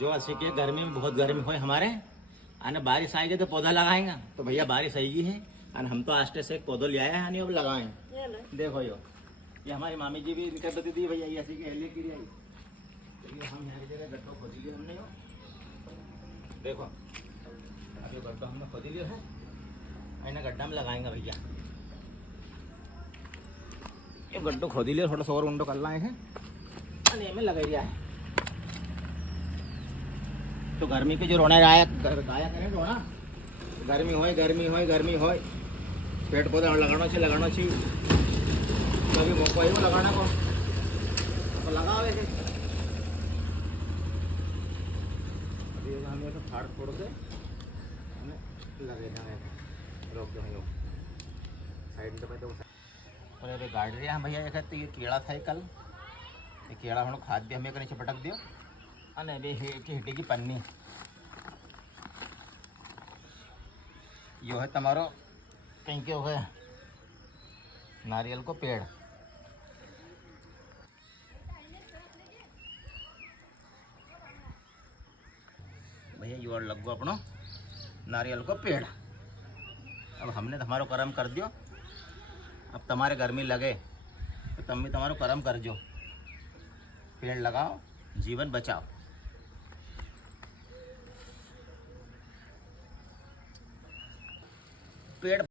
जो असी के गर्मी में बहुत गर्मी हो हमारे आने बारिश आएगी तो पौधा लगाएंगे तो भैया बारिश आएगी है और हम तो आस्ते से एक पौधा ले आए हैं अब लगाए। देखो यो ये हमारी मामी जी भी इनके बती थी भैया ऐसी की हेली की आई तो हम यहाँ की जगह गड्ढा खोद लिया हमने यो देखो अब ये गड्ढा हमने खोद लिया है इन्हें गड्ढा में लगाएंगे भैया। ये गड्ढो खोद लिया थोड़ा सा और उंडो कर लाए हैं में लगा दिया है तो गर्मी के जो रोना गाया करें रोना गर्मी हो पेड़ पौधा लगाना चाहिए कभी मौका ही लगाना को तो लगाओ ऐसे अभी हम ये फाड़ फोड़ के लगे रोक दो साइड में तो और अरे गाड़ रही है भैया ये कहते ये कीड़ा था कल ये कीड़ा हम खाद दिया हमें नीचे पटक दियो अने बे हिटी की पन्नी यो है तमारो कहीं के हो गए नारियल को पेड़ भैया यो और लगो अपनो नारियल को पेड़। अब हमने तुम्हारो कर्म कर दियो अब तुम्हारे गर्मी लगे तो तुम भी तुम्हारो कर्म कर जो पेड़ लगाओ जीवन बचाओ। पेड़